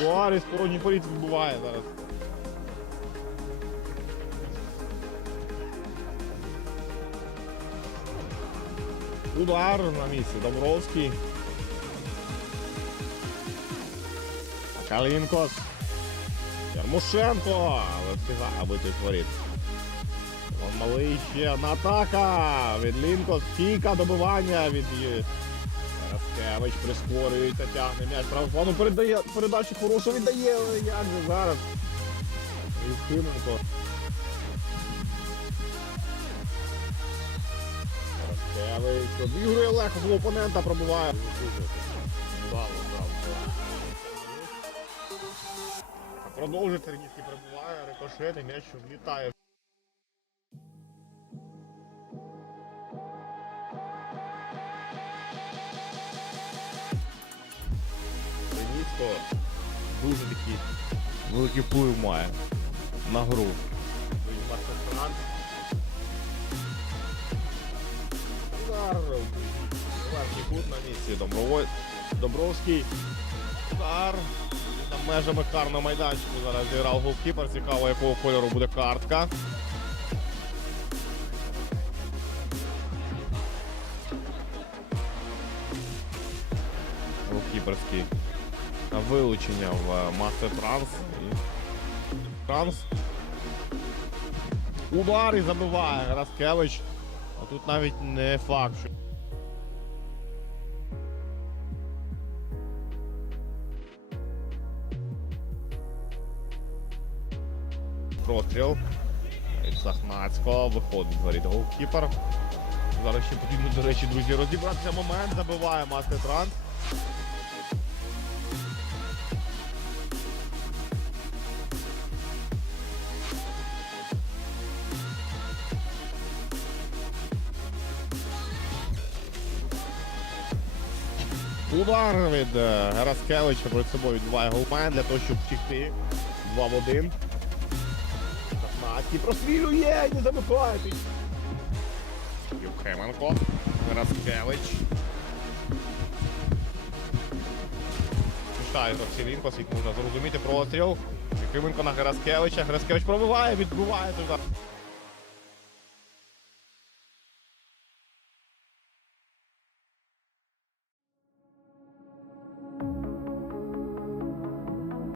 Буарі з порожній поліції буває зараз. Удар на місці Добровський. Калінкос. Ярмошенко! Але встигає бити творіт. Малий ще одна атака. Від Лінкос. Стійка добивання від Є- Раскевич прискорюється, тягне м'яч. Правофану передає передачу хорошу віддає. Як же зараз? Юхименко. Раскевич обігрує легко свого опонента, пробиває. Вдало, вдало. Продовжує Тернівський прибуває, рикошет, м'яч влітає. Тернівського дуже такий великий вплив має на гру. Удар. Верхній кут на місці. Доброволь. Добровський. Удар. Там межами карного майданчику зараз зіграв голкіпер. Цікаво, якого кольору буде картка. Голкіперський. Вилучення в е, Мастер Транс. І... Транс. Удар і забиває Раскевич. А тут навіть не факт, що. Простріл. Сахнацького виходить говорить голкіпер. Зараз ще потрібно, до речі, друзі, розібратися момент. Забиває Мастер Транс. Удар від е, Гераскевича перед собою відбуває голмен для того, щоб втікти. 2 в 1. Сахнацький прострілює, не замикає. Юхименко. Гераскевич. Мішає трохи Лінкос, як можна зрозуміти простріл. Юхименко на Гераскевича. Гераскевич пробиває, відбиває туди.